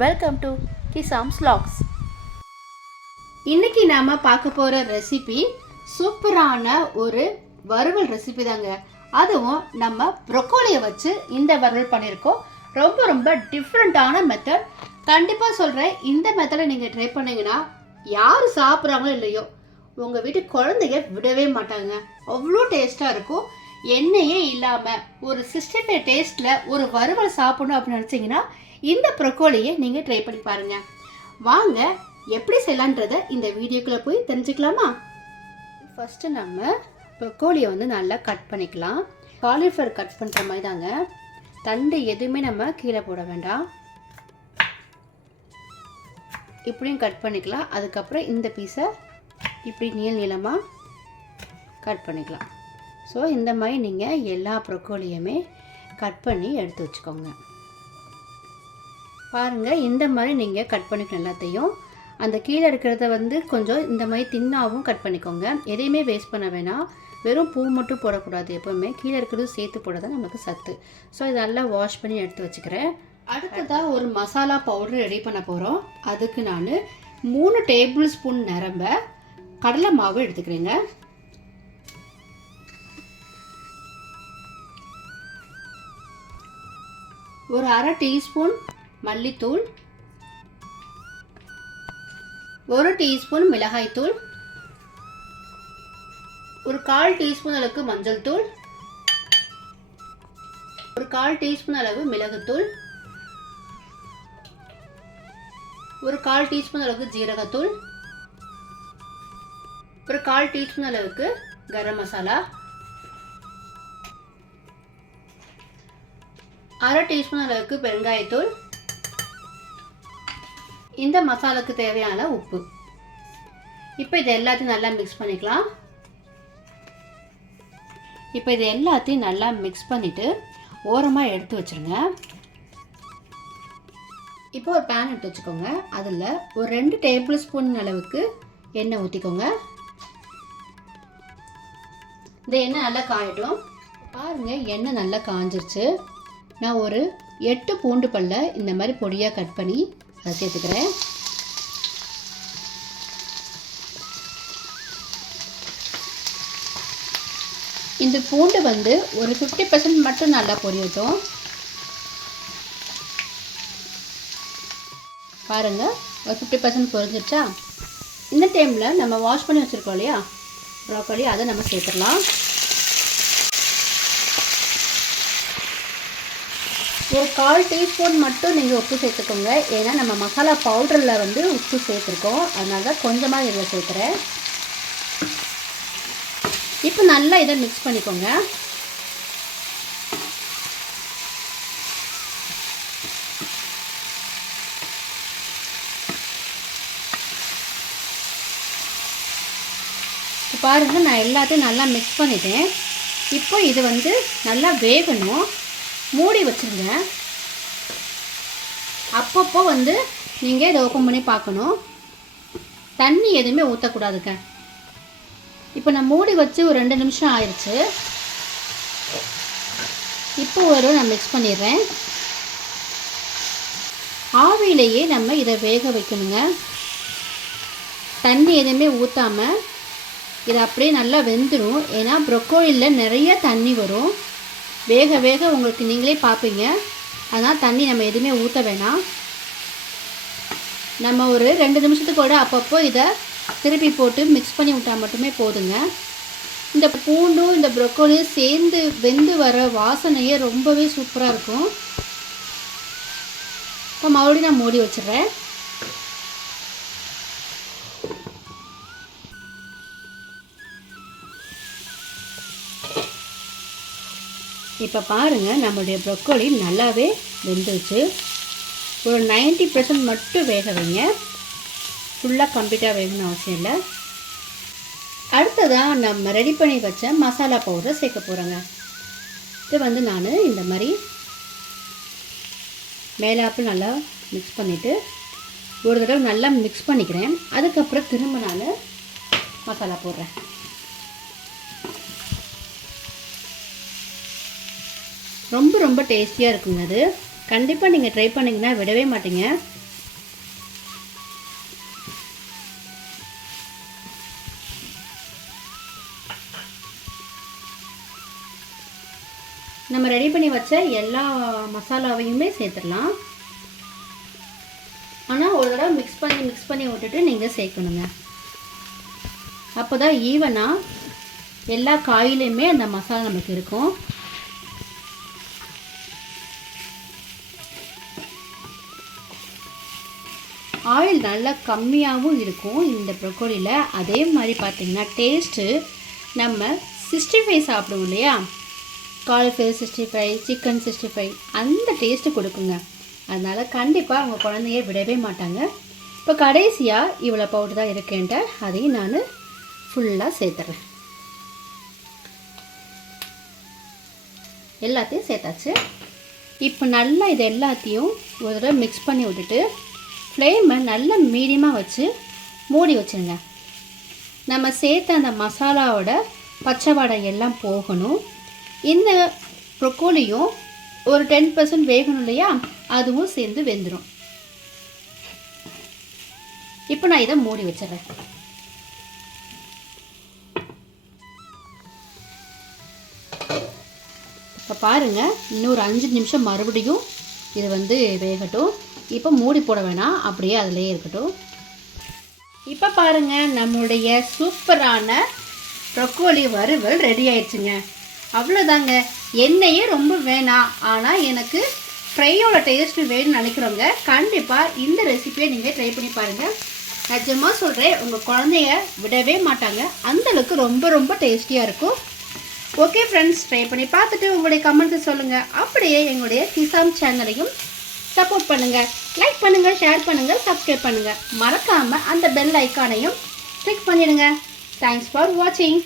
Welcome to கிசாம்ஸ் lakhs இன்னைக்கு நாம பார்க்க போற ரெசிபி சூப்பரான ஒரு வறுவல் ரெசிபி தாங்க. அதுவும் நம்ம ப்ரொக்கோலியை வச்சு இந்த வறுவல் பண்ணியிருக்கோம். ரொம்ப ரொம்ப டிஃப்ரெண்ட்டான மெத்தட் கண்டிப்பாக சொல்கிறேன் இந்த மெத்தடை நீங்கள் ட்ரை பண்ணீங்கன்னா யார் சாப்பிட்றாங்களோ இல்லையோ உங்கள் வீட்டு குழந்தைங்க விடவே மாட்டாங்க. அவ்வளோ டேஸ்ட்டாக இருக்கும். எண்ணெயே இல்லாமல் ஒரு சிக்ஸ்டி ஃபைவ் டேஸ்ட்டில் ஒரு வறுவல் சாப்பிடணும் அப்படின்னு நினச்சிங்கன்னா இந்த ப்ரொக்கோலியை நீங்கள் ட்ரை பண்ணி பாருங்கள் வாங்க எப்படி செய்யலான்றதை இந்த வீடியோக்குள்ளே போய் தெரிஞ்சுக்கலாமா? ஃபஸ்ட்டு நம்ம ப்ரொக்கோலியை வந்து நல்லா கட் பண்ணிக்கலாம். காலிஃப்ளவர் கட் பண்ணுற மாதிரி தாங்க தண்டு எதுவுமே நம்ம கீழே போட வேண்டாம். இப்படியும் கட் பண்ணிக்கலாம். அதுக்கப்புறம் இந்த பீஸை இப்படி நீள் நீளமாக கட் பண்ணிக்கலாம். ஸோ இந்த மாதிரி நீங்கள் எல்லா ப்ரொக்கோலியுமே கட் பண்ணி எடுத்து வச்சுக்கோங்க. பாருங்கள் இந்த மாதிரி நீங்கள் கட் பண்ணிக்கணும் எல்லாத்தையும். அந்த கீழே இருக்கிறத வந்து கொஞ்சம் இந்த மாதிரி தின்னாகவும் கட் பண்ணிக்கோங்க. எதையுமே வேஸ்ட் பண்ண வேணாம். வெறும் பூ மட்டும் போடக்கூடாது எப்போவுமே. கீழே இருக்கிறது சேர்த்து போட தான் நமக்கு சத்து. ஸோ இதை நல்லா வாஷ் பண்ணி எடுத்து வச்சுக்கிறேன். அடுத்ததாக ஒரு மசாலா பவுடர் ரெடி பண்ண போகிறோம் அதுக்கு நான் மூணு டேபிள் ஸ்பூன் நிரம்ப கடலை மாவு எடுத்துக்கிறேங்க. ஒரு அரை டீஸ்பூன் மல்லித்தூள். ஒரு டீஸ்பூன் மிளகாய்த்தூள். ஒரு கால் டீஸ்பூன் அளவுக்கு மஞ்சள் தூள். ஒரு கால் டீஸ்பூன் அளவு மிளகுத்தூள். ஒரு கால் டீஸ்பூன் அளவுக்கு ஜீரகத்தூள். ஒரு கால் டீஸ்பூன் அளவுக்கு கரம் மசாலா. அரை டீஸ்பூன் அளவுக்கு பெருங்காயத்தூள். இந்த மசாலாக்கு தேவையான உப்பு. இப்போ இது எல்லாத்தையும் நல்லா மிக்ஸ் பண்ணிக்கலாம். இப்போ இது எல்லாத்தையும் நல்லா மிக்ஸ் பண்ணிவிட்டு ஓரமாக எடுத்து வச்சுருங்க. இப்போ ஒரு பேன் எடுத்து வச்சுக்கோங்க. அதில் ஒரு ரெண்டு டேபிள் ஸ்பூன் அளவுக்கு எண்ணெய் ஊற்றிக்கோங்க இந்த எண்ணெய் நல்லா காயட்டும். பாருங்கள் எண்ணெய் நல்லா காஞ்சிருச்சு. நான் ஒரு எட்டு பூண்டு பல்ல இந்த மாதிரி பொடியாக கட் பண்ணி நான் சேர்த்துக்கிறேன். இந்த பூண்டு வந்து ஒரு ஃபிஃப்டி பர்சன்ட் மட்டும் நல்லா பொரியட்டும் பாருங்கள் ஒரு ஃபிஃப்டி பர்சன்ட் பொரிஞ்சிருச்சா? இந்த டைமில் நம்ம வாஷ் பண்ணி வச்சுருக்கோம் இல்லையா? ப்ராக்கோலி அதை நம்ம சேர்த்துடலாம். ஒரு கால் டீஸ்பூன் மட்டும் நீங்கள் உப்பு சேர்த்துக்கோங்க. ஏன்னா நம்ம மசாலா பவுடரில் வந்து உப்பு சேர்த்துருக்கோம். அதனால தான் கொஞ்சமாக இதில் சேர்க்குறேன். இப்போ நல்லா இதை மிக்ஸ் பண்ணிக்கோங்க. பாருங்கள் நான் எல்லாத்தையும் நல்லா மிக்ஸ் பண்ணிட்டேன். இப்போ இது வந்து நல்லா வேகணும். மூடி வச்சுருங்க. அப்பப்போ வந்து நீங்கள் இதை ஓப்பன் பண்ணி பார்க்கணும். தண்ணி எதுவுமே ஊற்றக்கூடாதுங்க இப்போ நான் மூடி வச்சு ஒரு ரெண்டு நிமிஷம் ஆயிடுச்சு இப்போ ஒரு நான் மிக்ஸ் பண்ணிடுறேன். ஆவியிலேயே நம்ம இதை வேக வைக்கணுங்க. தண்ணி எதுவுமே ஊற்றாமல் இது அப்படியே நல்லா வெந்துடும் ஏன்னா ப்ரொக்கோலியில் நிறைய தண்ணி வரும். வேக வேக உங்களுக்கு நீங்களே பார்ப்பீங்க. அதனால் தண்ணி நம்ம எதுவுமே ஊற்ற வேணாம். நம்ம ஒரு ரெண்டு நிமிஷத்துக்கு கூட அப்பப்போ இதை திருப்பி போட்டு மிக்ஸ் பண்ணி விட்டால் மட்டுமே போதுங்க. இந்த பூண்டும் இந்த ப்ரொக்கோலியும் சேர்ந்து வெந்து வர வாசனையே ரொம்பவே சூப்பராக இருக்கும். இப்போ மறுபடியும் நான் மூடி வச்சிடுறேன். இப்போ பாருங்கள் நம்மளுடைய ப்ரொக்கோலி நல்லாவே வெந்துருச்சு. ஒரு நைன்ட்டி பர்சன்ட் மட்டும் வேக வைங்க. ஃபுல்லாக கம்ப்ளீட்டாக வேகணும் அவசியம் இல்லை. அடுத்ததாக நம்ம ரெடி பண்ணி வச்ச மசாலா பவுடரை சேர்க்க போகிறோங்க இது வந்து நான் இந்த மாதிரி மேலாப்பில் நல்லா மிக்ஸ் பண்ணிவிட்டு ஒரு தடவை நல்லா மிக்ஸ் பண்ணிக்கிறேன். அதுக்கப்புறம் திரும்ப நான் மசாலா போடுறேன். ரொம்ப ரொம்ப டேஸ்டியாக இருக்குங்க அது. கண்டிப்பாக நீங்கள் ட்ரை பண்ணிங்கன்னா விடவே மாட்டீங்க. நம்ம ரெடி பண்ணி வச்ச எல்லா மசாலாவையுமே சேர்த்துடலாம். ஆனால் ஒரு தடவை மிக்ஸ் பண்ணி மிக்ஸ் பண்ணி விட்டுட்டு நீங்கள் சேர்க்கணுங்க. அப்போ தான் ஈவனாக எல்லா காயிலையுமே அந்த மசாலா நமக்கு இருக்கும். ஆயில் நல்லா கம்மியாகவும் இருக்கும் இந்த ப்ரொக்கோலியில் அதே மாதிரி பார்த்திங்கன்னா டேஸ்ட்டு நம்ம சிக்ஸ்டி ஃபைவ் சாப்பிடுவோம் இல்லையா? Cauliflower sixty five chicken sixty five அந்த டேஸ்ட்டு கொடுக்குங்க. அதனால் கண்டிப்பாக அவங்க குழந்தைய விடவே மாட்டாங்க. இப்போ கடைசியாக இவ்வளோ பவுடர் தான் இருக்கேன்ட்டு அதையும் நான் ஃபுல்லாக சேர்த்துறேன். எல்லாத்தையும் சேர்த்தாச்சு. இப்போ நல்லா இது எல்லாத்தையும் ஒரு தடவை மிக்ஸ் பண்ணி விட்டுட்டு ஃப்ளேமை நல்ல மீடியமாக வச்சு மூடி வச்சுருங்க. நம்ம சேர்த்த அந்த மசாலாவோட பச்சை வடை எல்லாம் போகணும். இந்த ப்ரொக்கோலியும் ஒரு டென் பர்சன்ட் வேகணும் இல்லையா? அதுவும் சேர்ந்து வெந்துடும் இப்போ நான் இதை மூடி வச்சிடுறேன். இப்போ பாருங்கள் இன்னொரு அஞ்சு நிமிஷம் மறுபடியும் இது வந்து வேகட்டும். இப்போ மூடி போட வேணாம். அப்படியே அதிலே இருக்கட்டும். இப்போ பாருங்கள் நம்மளுடைய சூப்பரான ப்ரொக்கோலி வறுவல் ரெடி ஆயிடுச்சுங்க. அவ்வளோதாங்க எண்ணெயே ரொம்ப வேணாம். ஆனால் எனக்கு ஃப்ரையோட டேஸ்ட் வேணும்னு நினைக்கிறவங்க கண்டிப்பாக இந்த ரெசிபியை நீங்கள் ட்ரை பண்ணி பாருங்கள் நிஜமாக சொல்கிறேன் உங்கள் குழந்தைய விடவே மாட்டாங்க. அந்தளவுக்கு ரொம்ப ரொம்ப டேஸ்டியாக இருக்கும். ஓகே ஃப்ரெண்ட்ஸ் ட்ரை பண்ணி பார்த்துட்டு உங்களுடைய கமெண்ட்ஸை சொல்லுங்கள் அப்படியே எங்களுடைய கிசாம் சேனலையும் சப்போர்ட் பண்ணுங்கள் லைக் பண்ணுங்கள் ஷேர் பண்ணுங்கள் சப்ஸ்கிரைப் பண்ணுங்கள் மறக்காமல் அந்த பெல் ஐக்கானையும் கிளிக் பண்ணிடுங்க. தேங்க்ஸ் ஃபார் வாட்சிங்